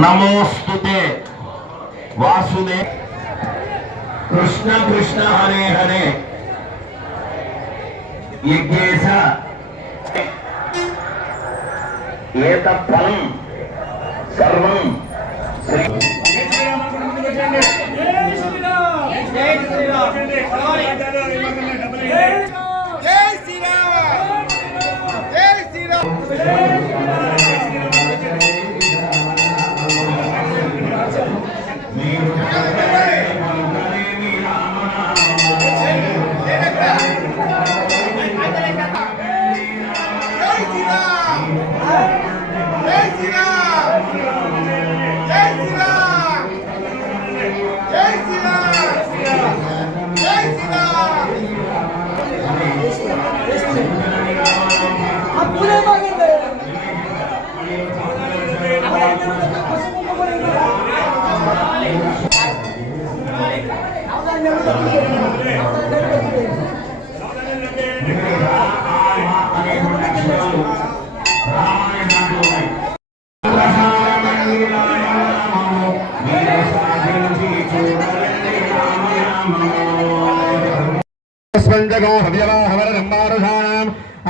नमोस्तुते वासुदेव कृष्ण कृष्ण हरे हरे यज्ञेश एतत्फलं सर्वं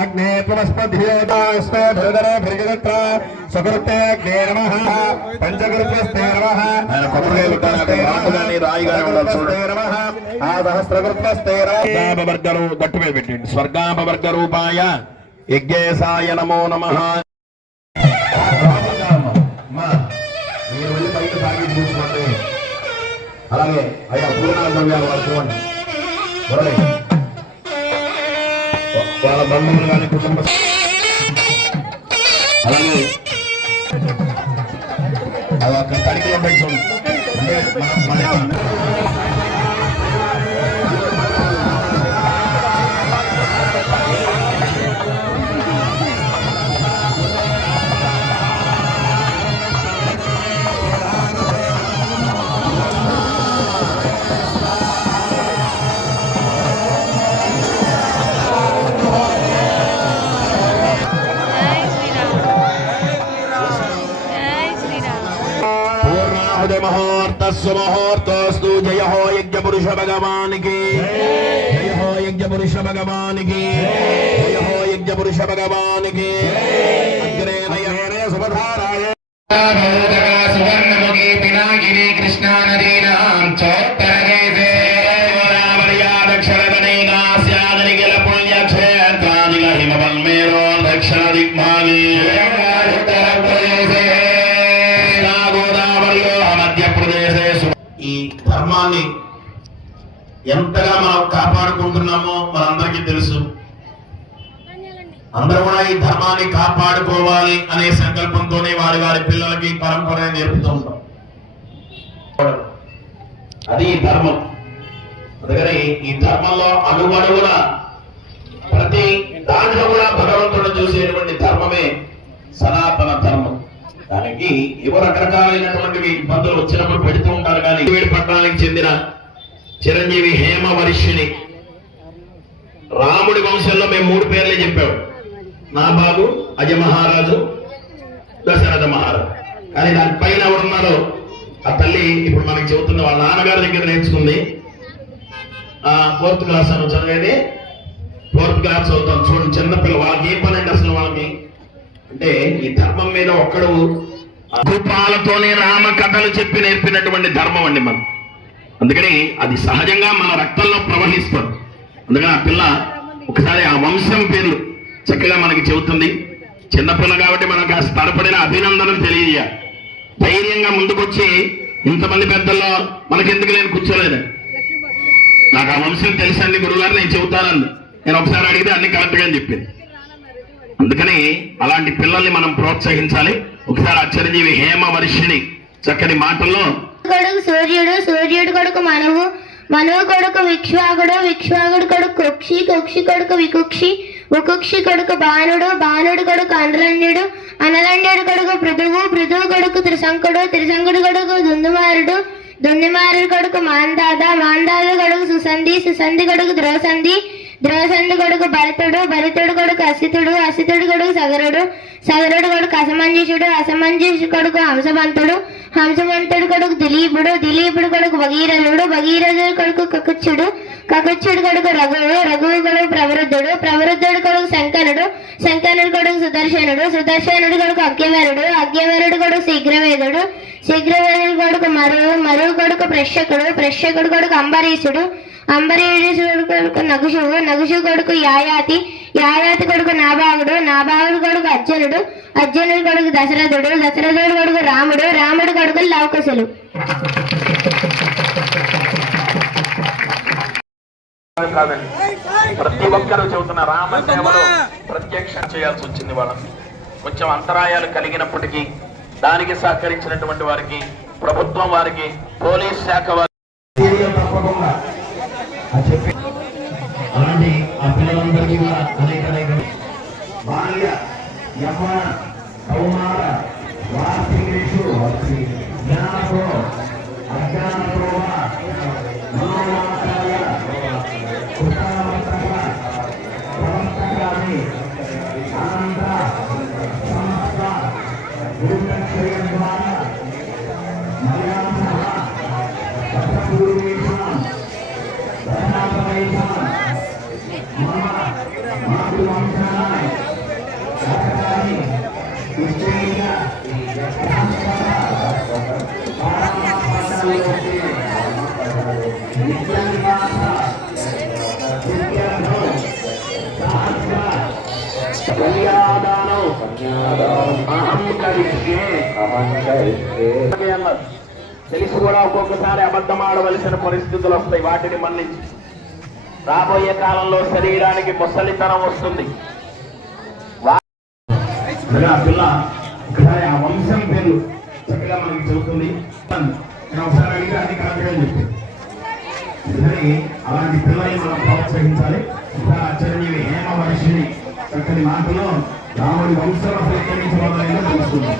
अग्ने त्वमस्मद्धियोतास्ते भरदरे भृगदत्रा सकृते अग्ने नमः पंचकृत्यस्ते नमः कोपरेलुताने रामुगानी रायगानी उल्लासुडे नमः आ सहस्रकृत्यस्ते स्वर्गापवर्गरू गट्टु మీద పెట్టండి స్వర్గాపవర్గ రూపాయ యజ్ఞేశాయ నమో నమః మా మీరు వెళ్ళి బయట సాగి కూర్చోండి అలాగే అయ్యా పూర్ణ ద్రవ్యాలు వర్చుకోండి వాళ్ళ బంధువులు కానీ కుటుంబ అలాగే అది అక్కడ తడికలో పెంచండి అంటే मुहूर्तस्तु जय हो यज्ञ पुरुष भगवान की जय हो यज्ञ पुरुष भगवान की जय हो यज्ञ पुरुष भगवान की अग्रे नयने सुभधाराय सुवर्णमुखी पिनाकिनी कृष्णा नदीनां चोत्तरदेशे दक्षिणतनेना स्यादनिखिल पुण्यक्षेत्रादिक हिमवन्मेरो दक्षिण दिग्भागे ఈ ధర్మాన్ని ఎంతగా మనం కాపాడుకుంటున్నామో మనందరికీ తెలుసు. అందరూ కూడా ఈ ధర్మాన్ని కాపాడుకోవాలి అనే సంకల్పంతోనే వారి వారి పిల్లలకి పరంపర నేర్పుతూ ఉంటాం. అది ఈ ధర్మం. అందుకని ఈ ధర్మంలో అడుగడుగున ప్రతి దాంట్లో కూడా భగవంతుడు చూసేటువంటి ధర్మమే సనాతన ధర్మం. దానికి ఏవో రకరకాలైనటువంటి ఇబ్బందులు వచ్చినప్పుడు పెడుతూ ఉంటారు. కానీ వేడి పట్టణానికి చెందిన చిరంజీవి హేమవర్షిణి రాముడి వంశంలో మేము 3 పేర్లే చెప్పాము. నా బాబు అజ మహారాజు, దశరథ మహారాజు. కానీ దాని పైన ఎవరున్నారో ఆ తల్లి ఇప్పుడు మనకి చెబుతుంది. వాళ్ళ నాన్నగారి దగ్గర నేర్చుకుంది. 4th క్లాస్ అని చదివేది 4th క్లాస్ చదువుతాం. చూడండి, చిన్నపిల్ల వాళ్ళకి ఏ పని అండి అసలు వాళ్ళకి అంటే ఈ ధర్మం మీద ఒక్కడు రూపాలతోనే రామ కథలు చెప్పి నేర్పినటువంటి ధర్మం అండి మనం. అందుకని అది సహజంగా మన రక్తంలో ప్రవహిస్తుంది. అందుకని ఆ పిల్ల ఒకసారి ఆ వంశం పేర్లు చక్కగా మనకి చెబుతుంది. చిన్నపిల్ల కాబట్టి మనకు ఆ స్థిరపడిన అభినందనలు తెలియజేయాలి. ధైర్యంగా ముందుకొచ్చి ఇంతమంది పెద్దల్లో మనకెందుకు నేను కూర్చోలేదు, నాకు ఆ వంశం తెలుసండి గురుగారు, నేను చెబుతానండి. నేను ఒకసారి అడిగితే అన్ని కరెక్ట్గా అని చెప్పింది. అందుకని అలాంటి పిల్లల్ని మనం ప్రోత్సహించాలి. ఒకసారి ఆ చిరంజీవి హేమవర్షిణి చక్కని మాటల్లో కొడుకు సూర్యుడు, సూర్యుడు కొడుకు మనువు, మనువు కొడుకు విక్ష్వాకుడు, విక్ష్వాకుడు కొడుకు కుక్షి, కుక్షి కొడుకు వికుక్షి, వికుక్షి కొడుకు బాణుడు, బాణుడు కొడుకు అనరణ్యుడు, అనరణ్యుడు కొడుకు పృథువు, పృథువు కొడుకు త్రిశంకుడు, త్రిశంకుడు కొడుకు దుందుమారుడు, దుందుమారుడు కొడుకు మాందాద, మాందాద కొడుకు సుసంధి, సుసంధి కొడుకు ద్రోసంధి, ద్రోసంధి కొడుకు భరతుడు, భరతుడు కొడుకు అసితుడు, అసితుడు కొడుకు సగరుడు, సగరుడు కొడుకు అసమంజసుడు, అసమంజసు కొడుకు హంసవంతుడు, హంసమంతుడు కొడుకు దిలీపుడు, దిలీపుడు కొడుకు భగీరథుడు, భగీరథుడు కొడుకు కకుచ్చుడు, కకుచ్చుడు కొడుకు రఘువు, రఘువు కొడుకు ప్రవరుద్ధుడు, ప్రవరుద్ధుడు కొడుకు శంకరుడు, శంకరుడు కొడుకు సుదర్శనుడు, సుదర్శనుడు కొడుకు అగ్యవరుడు, అగ్యవరుడు కొడుకు శీఘ్రవేదుడు, శీఘ్రవేదుడు కొడుకు మరువు, మరువు కొడుకు ప్రశ్యకుడు, ప్రశ్యకుడు కొడుకు అంబరీషుడు, అంబరీషుడు కొడుకు నగుషువు, నగుషు కొడుకు యాయాతి, యాయాతి కొడుకు నాభాగుడు, నాభాగుడు కొడుకు అర్జునుడు, అర్జునుడు కొడుకు దశరథుడు, దశరథుడు కొడుకు రాముడు, రాముడు కొడుకు లవకుశులు. కాదండి, ప్రతి ఒక్కరూ చెబుతున్న రామసేవలో ప్రత్యక్షం చేయాల్సి వచ్చింది. వాళ్ళకి కొంచెం అంతరాయాలు కలిగినప్పటికీ దానికి సహకరించినటువంటి వారికి, ప్రభుత్వం వారికి, పోలీస్ శాఖ వారికి తప్పకుండా చెప్పి అలాంటి ఆ పిల్లలందరికీ కూడా అనేక బాల్య యవ్వన కౌమార వార్షికేషు జ్ఞానతో అజ్ఞానతో మనోమాచార్య కుటావర్తక ప్రవర్తకాన్ని అనంత సమస్త గురుక్షయం ద్వారా మర్యాద పూర్వేషం తెలిసి కూడా ఒక్కొక్కసారి అబద్ధం ఆడవలసిన పరిస్థితులు వస్తాయి. వాటిని మన్నించి రాబోయే కాలంలో శరీరానికి ముసలితనం వస్తుంది. పిల్ల ఒకసారి ఆ వంశం పేరు చక్కగా మనకి చెబుతుంది. నేను ఒకసారి అడిగితే అది కరెక్ట్గా చెప్పింది. అలాంటి పిల్లల్ని మనం ప్రోత్సహించాలి. ఆశ్చర్యవి హేమ వర్షిని చక్కని మాటలో రాముడి వంశం ఎక్కడి నుంచి మొదలైందో తెలుస్తుంది.